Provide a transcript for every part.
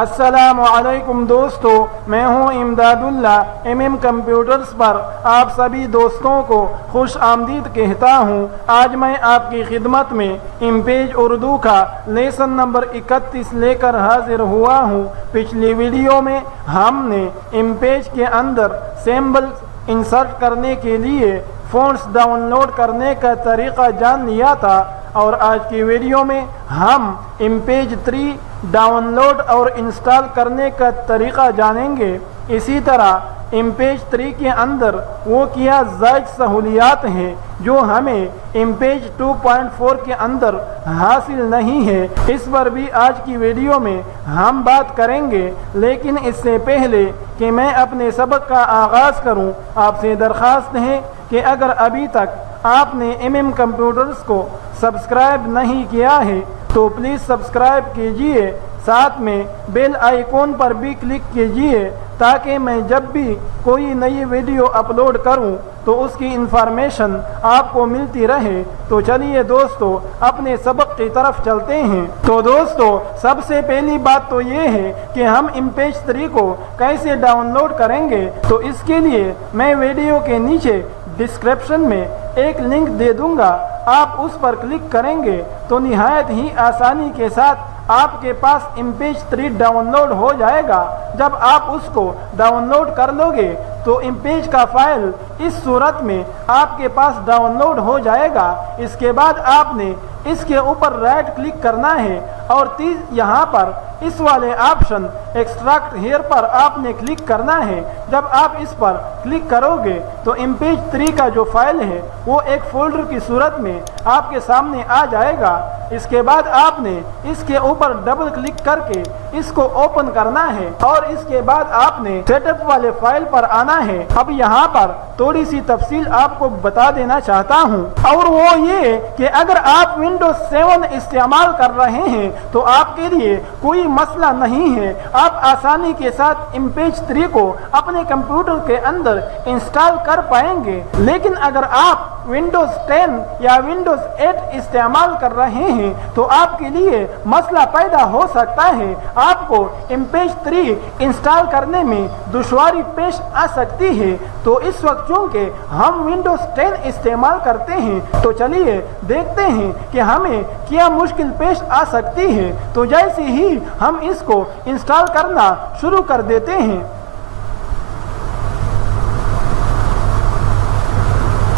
السلام علیکم دوستو، میں ہوں امداداللہ کمپیوٹرز پر آپ سبھی دوستوں کو خوش آمدید کہتا ہوں۔ آج میں آپ کی خدمت میں امپیج اردو کا لیسن نمبر 31 لے کر حاضر ہوا ہوں۔ پچھلی ویڈیو میں ہم نے امپیج کے اندر سیمبلز انسرٹ کرنے کے لیے فونٹس ڈاؤن لوڈ کرنے کا طریقہ جان لیا تھا، اور آج کی ویڈیو میں ہم امپیج 3 ڈاؤن لوڈ اور انسٹال کرنے کا طریقہ جانیں گے۔ اسی طرح امپیج 3 کے اندر وہ کیا زائد سہولیات ہیں جو ہمیں امپیج 2.4 کے اندر حاصل نہیں ہے، اس پر بھی آج کی ویڈیو میں ہم بات کریں گے۔ لیکن اس سے پہلے کہ میں اپنے سبق کا آغاز کروں، آپ سے درخواست ہے کہ اگر ابھی تک آپ نے کمپیوٹرز کو سبسکرائب نہیں کیا ہے تو پلیز سبسکرائب کیجئے، ساتھ میں بیل آئیکن پر بھی کلک کیجئے تاکہ میں جب بھی کوئی نئی ویڈیو اپلوڈ کروں تو اس کی انفارمیشن آپ کو ملتی رہے۔ تو چلیے دوستو اپنے سبق کی طرف چلتے ہیں۔ تو دوستو سب سے پہلی بات تو یہ ہے کہ ہم امپیج 3 کو کیسے ڈاؤن لوڈ کریں گے۔ تو اس کے لیے میں ویڈیو کے نیچے ڈسکرپشن میں ایک لنک دے دوں گا، آپ اس پر کلک کریں گے تو نہایت ہی آسانی کے ساتھ آپ کے پاس امپیج 3 ڈاؤن لوڈ ہو جائے گا۔ جب آپ اس کو ڈاؤن لوڈ کر لو گے تو امپیج کا فائل اس صورت میں آپ کے پاس ڈاؤن لوڈ ہو جائے گا۔ اس کے بعد آپ نے اس کے اوپر رائٹ کلک کرنا ہے اور یہاں پر اس والے آپشن ایکسٹریکٹ ہیئر پر آپ نے کلک کرنا ہے۔ جب آپ اس پر کلک کرو گے تو امپیج 3 کا جو فائل ہے وہ ایک فولڈر کی صورت میں آپ کے سامنے آ جائے گا۔ اس کے بعد آپ نے اس کے اوپر ڈبل کلک کر کے اس کو اوپن کرنا ہے اور اس کے بعد آپ نے سیٹ اپ والے فائل پر آنا ہے۔ اب یہاں پر تھوڑی سی تفصیل آپ کو بتا دینا چاہتا ہوں، اور وہ یہ کہ اگر آپ ونڈوز 7 استعمال کر رہے ہیں تو آپ کے لیے کوئی مسئلہ نہیں ہے، آپ آسانی کے ساتھ امپیج 3 کو اپنے کمپیوٹر کے اندر انسٹال کر پائیں گے۔ لیکن اگر آپ ونڈوز 10 یا ونڈوز 8 استعمال کر رہے ہیں تو آپ کے لیے مسئلہ پیدا ہو سکتا ہے، آپ کو امپیج 3 انسٹال کرنے میں دشواری پیش آ سکتی ہے۔ تو اس وقت چونکہ ہم ونڈوز 10 استعمال کرتے ہیں تو چلیے دیکھتے ہیں کہ ہمیں کیا مشکل پیش آ سکتی ہے۔ تو جیسے ہی ہم اس کو انسٹال کرنا شروع کر دیتے ہیں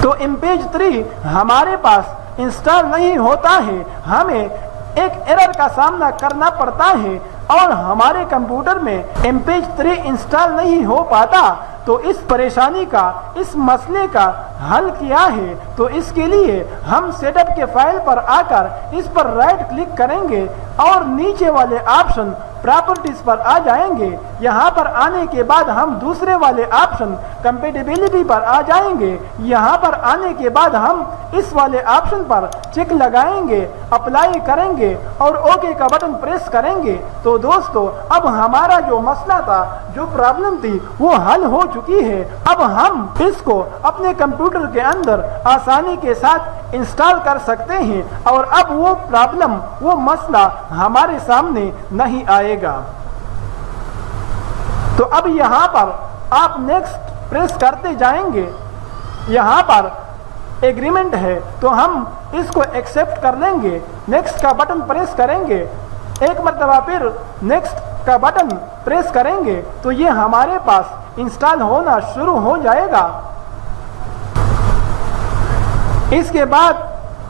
تو امپیج 3 ہمارے پاس انسٹال نہیں ہوتا ہے، ہمیں ایک ایرر کا سامنا کرنا پڑتا ہے اور ہمارے کمپیوٹر میں امپیج 3 انسٹال نہیں ہو پاتا۔ تو اس پریشانی کا، اس مسئلے کا حل کیا ہے؟ تو اس کے لیے ہم سیٹ اپ کے فائل پر آ کر اس پر رائٹ کلک کریں گے اور نیچے والے آپشن پراپرٹیز پر آ جائیں گے۔ یہاں پر آنے کے بعد ہم دوسرے والے آپشن کمپیٹیبلٹی پر آ جائیں گے۔ یہاں پر آنے کے بعد ہم اس والے آپشن پر چیک لگائیں گے، اپلائی کریں گے اور اوکے کا بٹن پریس کریں گے۔ تو دوستو اب ہمارا جو مسئلہ تھا، جو پرابلم تھی، وہ حل ہو چکی ہے۔ اب ہم اس کو اپنے کمپیوٹر کے اندر آسانی کے ساتھ انسٹال کر سکتے ہیں اور اب وہ پرابلم، وہ مسئلہ ہمارے سامنے نہیں آئے گا۔ تو اب یہاں پر آپ نیکسٹ پریس کرتے جائیں گے۔ یہاں پر ایگریمنٹ ہے تو ہم اس کو ایکسپٹ کر لیں گے، نیکسٹ کا بٹن پریس کریں گے، ایک مرتبہ پھر نیکسٹ کا بٹن پریس کریں گے تو یہ ہمارے پاس انسٹال ہونا شروع ہو جائے گا۔ اس کے بعد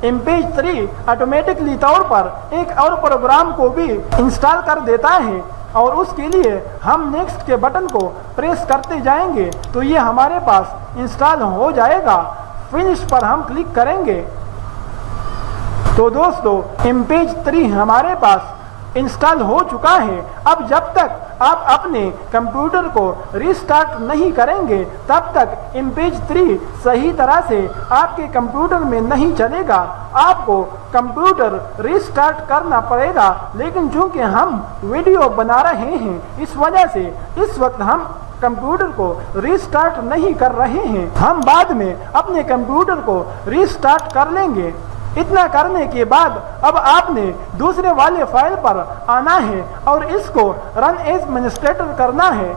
امپیج 3 آٹومیٹکلی طور پر ایک اور پروگرام کو بھی انسٹال کر دیتا ہے اور اس کے لیے ہم نیکسٹ کے بٹن کو پریس کرتے جائیں گے تو یہ ہمارے پاس انسٹال ہو جائے گا۔ فنش پر ہم کلک کریں گے تو دوستو امپیج 3 ہمارے پاس انسٹال ہو چکا ہے۔ اب جب تک آپ اپنے کمپیوٹر کو ریسٹارٹ نہیں کریں گے تب تک امپیج 3 صحیح طرح سے آپ کے کمپیوٹر میں نہیں چلے گا، آپ کو کمپیوٹر ریسٹارٹ کرنا پڑے گا۔ لیکن چونکہ ہم ویڈیو بنا رہے ہیں اس وجہ سے اس وقت ہم کمپیوٹر کو ریسٹارٹ نہیں کر رہے ہیں، ہم بعد میں اپنے کمپیوٹر کو ریسٹارٹ کر لیں گے۔ اتنا کرنے کے بعد اب آپ نے دوسرے والے فائل پر آنا ہے اور اس کو رن ایز ایڈمنسٹریٹر کرنا ہے،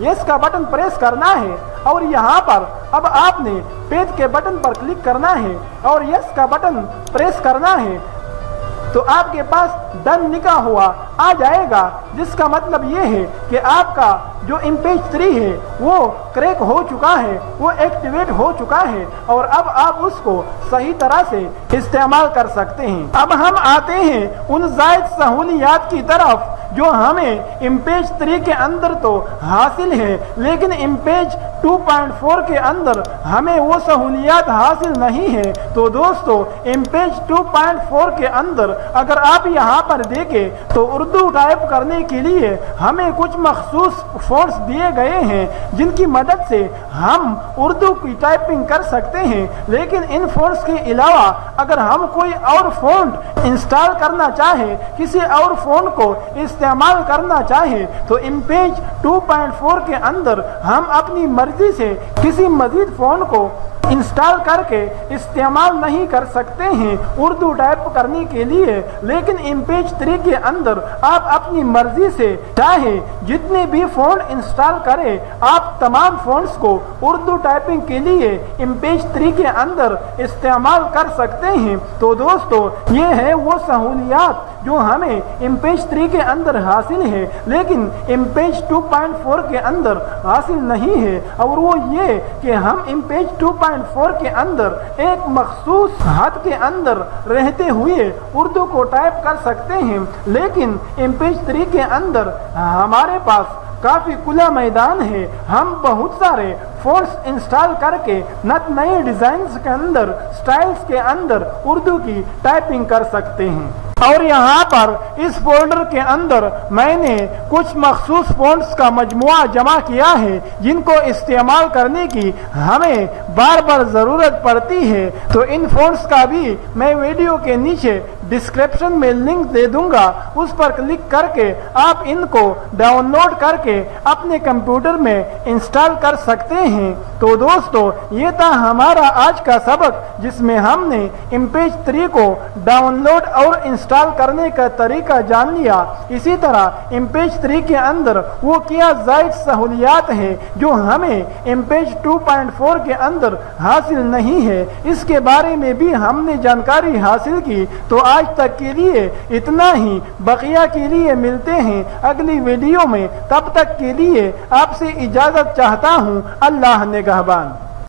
یس کا بٹن پریس کرنا ہے اور یہاں پر اب آپ نے پیج کے بٹن پر کلک کرنا ہے اور یس کا بٹن پریس کرنا ہے، تو آپ کے پاس ڈن لکھا ہوا آ جائے گا، جس کا مطلب یہ ہے کہ آپ کا جو امیج 3 ہے وہ کریک ہو چکا ہے، وہ ایکٹیویٹ ہو چکا ہے اور اب آپ اس کو صحیح طرح سے استعمال کر سکتے ہیں۔ اب ہم آتے ہیں ان زائد سہولیات کی طرف جو ہمیں امیج 3 کے اندر تو حاصل ہے، لیکن امیج 2.4 کے اندر ہمیں وہ سہولیات حاصل نہیں ہے۔ تو دوستو امیج 2.4 کے اندر اگر آپ یہاں پر دیکھیں تو اردو ٹائپ کرنے کے لیے ہمیں کچھ مخصوص فونٹس دیے گئے ہیں جن کی مدد سے ہم اردو کی ٹائپنگ کر سکتے ہیں، لیکن ان فونٹس کے علاوہ اگر ہم کوئی اور فونٹ انسٹال کرنا چاہیں، کسی اور فونٹ کو استعمال کرنا چاہیں، تو امیج 2.4 کے اندر ہم اپنی مرضی سے کسی مزید فونٹ کو انسٹال کر کے استعمال نہیں کر سکتے ہیں اردو ٹائپ کرنے کے لیے، لیکن امیج 3 کے اندر آپ اپنی مرضی سے چاہے جتنے بھی فونٹ انسٹال کریں، آپ تمام فونٹس کو اردو ٹائپنگ کے لیے امیج 3 کے اندر استعمال کر سکتے ہیں۔ تو دوستو یہ ہے وہ سہولیات جو ہمیں امیج 3 کے اندر حاصل ہے لیکن امیج 2.4 کے اندر حاصل نہیں ہے، اور وہ یہ کہ ہم امیج 2.4 کے اندر ایک مخصوص حد کے اندر رہتے ہوئے اردو کو ٹائپ کر سکتے ہیں، لیکن امیج 3 کے اندر ہمارے پاس کافی کھلا میدان ہے، ہم بہت سارے فونٹس انسٹال کر کے نئے ڈیزائنز کے اندر، سٹائلز کے اندر اردو کی ٹائپنگ کر سکتے ہیں۔ اور یہاں پر اس فولڈر کے اندر میں نے کچھ مخصوص فونٹس کا مجموعہ جمع کیا ہے جن کو استعمال کرنے کی ہمیں بار بار ضرورت پڑتی ہے، تو ان فونٹس کا بھی میں ویڈیو کے نیچے ڈسکرپشن میں لنک دے دوں گا، اس پر کلک کر کے آپ ان کو ڈاؤن لوڈ کر کے اپنے کمپیوٹر میں انسٹال کر سکتے ہیں۔ تو دوستو یہ تھا ہمارا آج کا سبق جس میں ہم نے امیج 3 کو ڈاؤن لوڈ اور انسٹال کرنے کا طریقہ جان لیا۔ اسی طرح امیج 3 کے اندر وہ کیا زائد سہولیات ہیں جو ہمیں امیج 2.4 کے اندر حاصل نہیں ہے، اس کے بارے میں بھی ہم نے جانکاری حاصل کی۔ تو آج تک کے لیے اتنا ہی، بقیہ کے لیے ملتے ہیں اگلی ویڈیو میں، تب تک کے لیے آپ سے اجازت چاہتا ہوں۔ اللہ نگہبان۔